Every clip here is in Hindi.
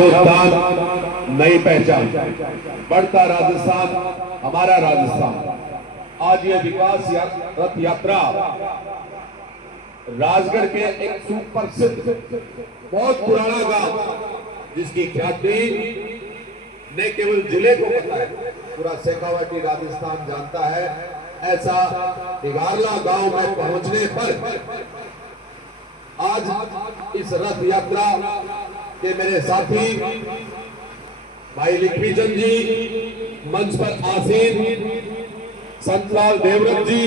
राजस्थान नई पहचान, बढ़ता राजस्थान हमारा राजस्थान। आज ये विकास रथ यात्रा राजगढ़ के एक सुप्रसिद्ध बहुत पुराना गांव जिसकी ख्याति न केवल जिले को पता है, पूरा शेखावाटी राजस्थान जानता है, ऐसा दिगारला गांव में पहुंचने पर आज इस रथ यात्रा के मेरे साथी भाई लक्ष्मीचंद जी, मंच पर आसीन संतलाल देवव्रत जी,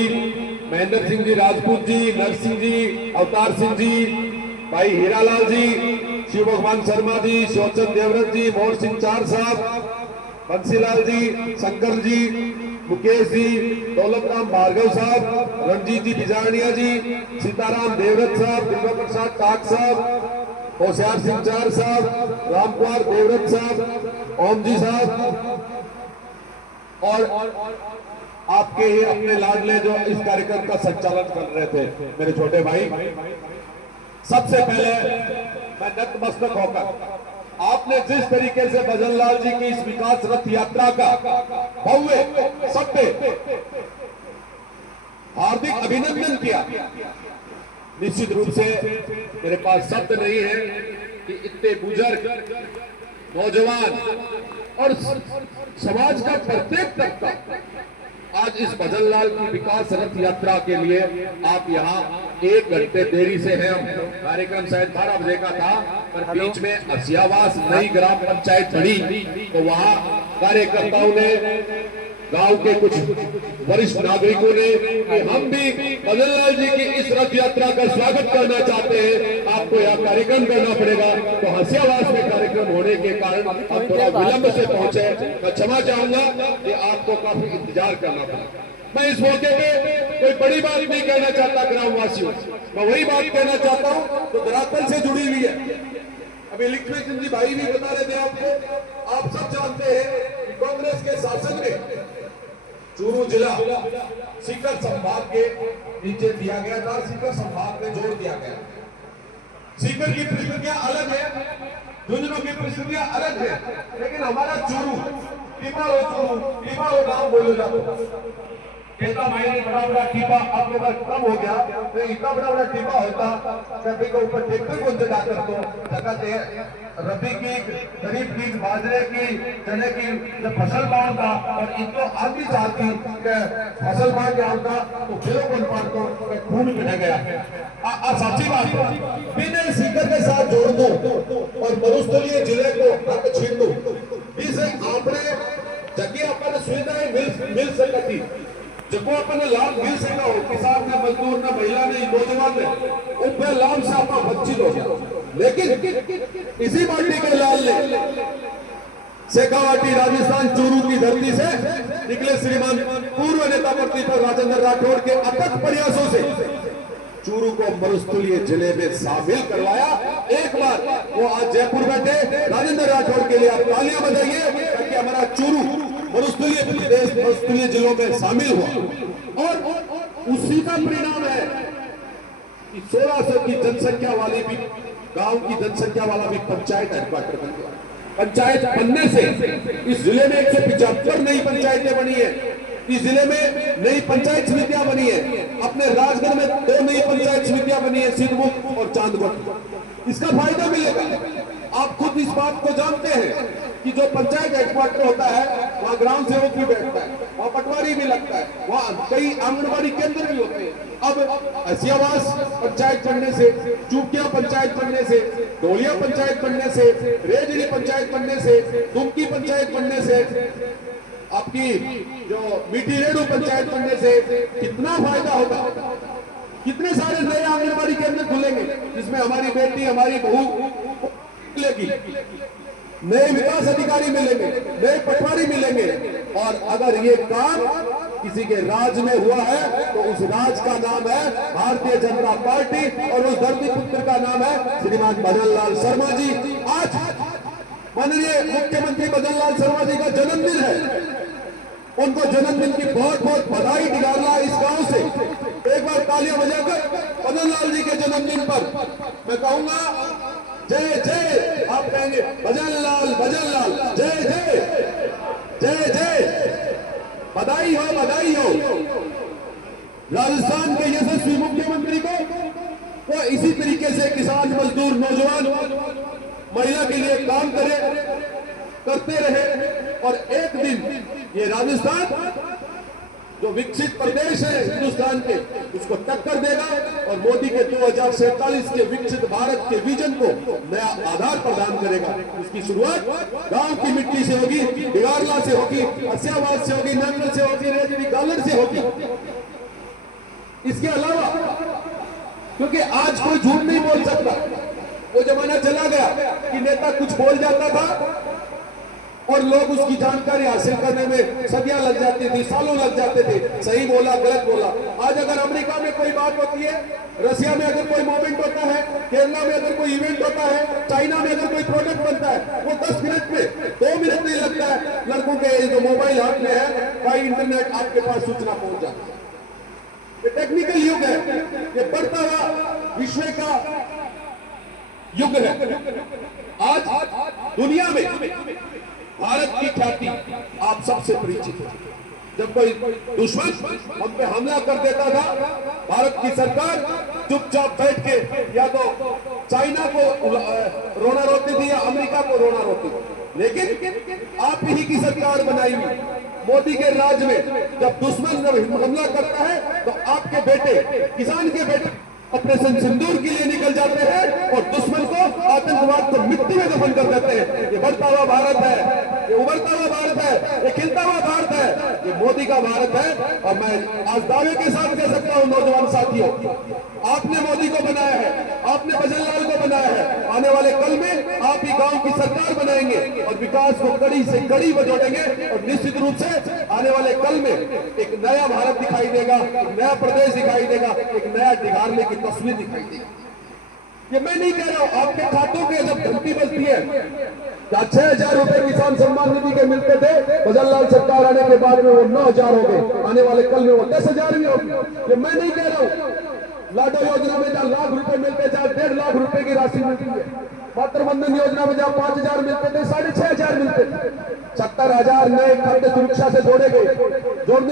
महेंद्र सिंह जी राजपूत जी, नरसिंह जी, अवतार सिंह जी, भाई हीरालाल जी, शिव भगवान शर्मा जी, शिवचंद देवव्रत जी, मोहन सिंह चार साहब, बंसीलाल जी, शंकर जी, मुकेश जी, दौलत राम भार्गव साहब, रणजीत जी बिजारनिया जी, सीताराम देवव्रत साहब, दुर्गा प्रसाद टाक साहब, होशियार सिंह चार साहब, रामकुमार देवव्रत साहब, ओम जी साहब और आपके ही अपने लाडले जो इस कार्यक्रम का संचालन कर रहे थे मेरे छोटे भाई। सबसे पहले मैं नतमस्तक होकर आपने जिस तरीके से भजन लाल जी की इस विकास रथ यात्रा का भव्य सभ्य हार्दिक अभिनंदन किया, निश्चित रूप से मेरे पास शब्द नहीं है कि इतने बुजुर्ग नौजवान और समाज का प्रत्येक तबका आज इस भजन लाल की विकास रथ यात्रा के लिए आप यहाँ 1 घंटे देरी से हैं। कार्यक्रम शायद 12 बजे का था, पर बीच में असियावास नई ग्राम पंचायत बनी, तो वहाँ कार्यकर्ताओं ने, गांव के कुछ वरिष्ठ नागरिकों ने कि हम भी भजन लाल जी की इस रथ यात्रा का स्वागत करना चाहते हैं, आपको यहाँ कार्यक्रम करना पड़ेगा। तो हसियावास में कार्यक्रम होने के कारण अब थोड़ा विलंब से पहुंचे, मैं क्षमा चाहूंगा कि आपको काफी इंतजार करना पड़ा। मैं इस मौके पे कोई बड़ी बात नहीं कहना चाहता ग्रामवासियों, मैं वही बात कहना चाहता हूँ तो धरातल से जुड़ी हुई है। अभी लक्ष्मीचंद जी भाई भी बता रहे थे आपको, आप सब जानते हैं कि कांग्रेस के शासन में चूरू जिला सीकर संभाग के नीचे दिया गया था, सीकर संभाग में जोड़ दिया गया। सीकर की परिस्थितियां अलग है, झुंझुनू की परिस्थितियां अलग है, लेकिन हमारा चूरू टीपा गांव बोले जाता कहता भाई ने बड़ा टीपा आपके पास कम हो गया, तो इतना बड़ा टीपा होता कभी के ऊपर ट्रैक्टर को इंतजार कर दो जगह रबी की, खरीफ की, बाजरे की, चने की जब फसल बांधता और इनको आगे चाहती फसल बांध के आता तो खेलों को पाड़ता खून बिना गया। सच्ची बात बिना सीकर के साथ जोड़ दो और मरुस्थलीय जिले को हक छीन दो, इसे आपने जगह अपन सुविधाएं मिल सकती, जब अपने लाभ मिल सका हो, किसान ने, मजदूर ने, महिला ने, नौजवान ने, उनके लाभ से आप वंचित हो गया। लेकिन इसी पार्टी के लाल ने शेखावाटी राजस्थान चूरू की धरती से निकले श्रीमान पूर्व नेता प्रतिपक्ष राजेंद्र राठौड़ के अथक प्रयासों से चूरू को मरुस्थलीय जिले में शामिल करवाया। एक बार वो आज जयपुर बैठे, राजेंद्र राठौड़ के लिए आप तालियां बजाइए ताकि हमारा चूरू मरुस्थलीय प्रदेश मरुस्थलीय जिलों में शामिल हुआ। और उसी का परिणाम है कि 1600 की जनसंख्या वाली भी गांव की जनसंख्या वाला भी पंचायत हेडक्वार्टर बन गया। पंचायत बनने से इस जिले में 175 नई पंचायतें बनी है, इस जिले में नई पंचायत समितियां बनी है, अपने राजगढ़ में 2 नई पंचायत समितियां बनी है, सिद्धमुख और चांदगढ़। इसका फायदा मिलेगा। आप खुद इस बात को जानते हैं कि जो पंचायत हेडक्वार्टर होता है वहाँ ग्राम सेवक भी बैठता है, वहाँ पटवारी भी लगता है, वहाँ कई आंगनबाड़ी केंद्र भी होते हैं। अब हसियावास पंचायत बनने से, चूकिया पंचायत बनने से, ढोलिया पंचायत बनने से, रेजड़ी पंचायत बनने से, दुमकी पंचायत बनने से, आपकी जो मीठी रेडू पंचायत बनने से कितना फायदा होगा। कितने सारे नए आंगनबाड़ी केंद्र खुलेंगे जिसमें हमारी बेटी, हमारी बहू मिलेगी, नए विकास अधिकारी मिलेंगे, नए पटवारी मिलेंगे। और अगर ये काम किसी के राज में हुआ है तो उस राज का नाम है भारतीय जनता पार्टी और उस धरती पुत्र का नाम है श्रीमान भजन लाल शर्मा जी। आज माननीय मुख्यमंत्री भजन लाल शर्मा जी का जन्मदिन है, उनको जन्मदिन की बहुत बहुत बधाई दिगारला इस गांव से। एक बार तालियां बजाकर भजन लाल जी के जन्मदिन पर मैं कहूंगा जय जय। आप कहेंगे भजन लाल जय जय जय जय, बधाई हो राजस्थान के यशस्वी मुख्यमंत्री को। वो इसी तरीके से किसान मजदूर नौजवान महिला के लिए काम करते रहे और एक दिन ये राजस्थान जो विकसित प्रदेश है हिंदुस्तान के उसको टक्कर देगा और मोदी के 2047 के विकसित भारत के विजन को नया आधार प्रदान करेगा। इसकी शुरुआत गांव की मिट्टी से होगी, बिगारला से होगी, अस्याबाद से होगी, नंगल से होगी, रेजड़ी गालर से होगी। इसके अलावा क्योंकि आज कोई झूठ नहीं बोल सकता, वो जमाना चला गया कि नेता कुछ बोल जाता था और लोग उसकी जानकारी हासिल करने में सदियां लग जाती थी, सालों लग जाते थे, सही बोला गलत बोला। आज अगर अमेरिका में कोई बात होती है, रशिया में अगर कोई मूवमेंट होता है, केरला में अगर कोई इवेंट होता है, चाइना में अगर कोई प्रोडक्ट बनता है, वो 10 मिनट में 2 मिनट नहीं लगता है। लड़कों के जो मोबाइल हाथ में है, भाई इंटरनेट आपके पास सूचना पहुंच जाती है। ये टेक्निकल युग है, ये बढ़ता हुआ विश्व का युग है। आज दुनिया में भारत की ख्याति आप सबसे परिचित है। जब कोई दुश्मन हम पे हमला कर देता था, भारत की सरकार चुपचाप बैठ के या तो चाइना को रोना रोती थी या अमेरिका को रोना रोती थी। लेकिन आप ही की सरकार बनाई हुई मोदी के राज में जब दुश्मन हमला करता है तो आपके बेटे, किसान के बेटे ऑपरेशन सिंदूर के लिए निकल जाते हैं और दुश्मन को, आतंकवाद को मिट्टी में दफन कर देते हैं। ये बढ़ता हुआ भारत है, ये उभरता हुआ भारत है, ये खिलता हुआ भारत है, ये मोदी का भारत है। और मैं आज दावे के साथ कह सकता हूं नौजवान साथियों, आपने मोदी को बनाया है, आपने भजन लाल को बनाया है। आने वाले कल में आप ही गांव की सरकार बनाएंगे और विकास को कड़ी से कड़ी बजोड़ेंगे और निश्चित रूप से आने वाले कल में एक नया भारत दिखाई देगा, एक नया प्रदेश दिखाई देगा, एक नया दिखाने की तस्वीर दिखाई देगी। ये मैं नहीं कह रहा हूं, आपके खातों के जब घंटी बजती है, 6,000 रुपए किसान सम्मान निधि के मिलते थे, भजन लाल सरकार आने के बाद में वो 9,000 हो गए, आने वाले कल में वो 10,000 भी होगी। ये मैं नहीं कह रहा हूं, लाडो योजना में जहां लाख रुपए मिलते, जहां 1.5 लाख रुपए की राशि मिलती है, मातृ बंधन योजना में जहां 5,000 मिलते थे, 6,500 मिलते थे, 70,000 नए खाते सुरक्षा से जोड़े गए। जोड़ने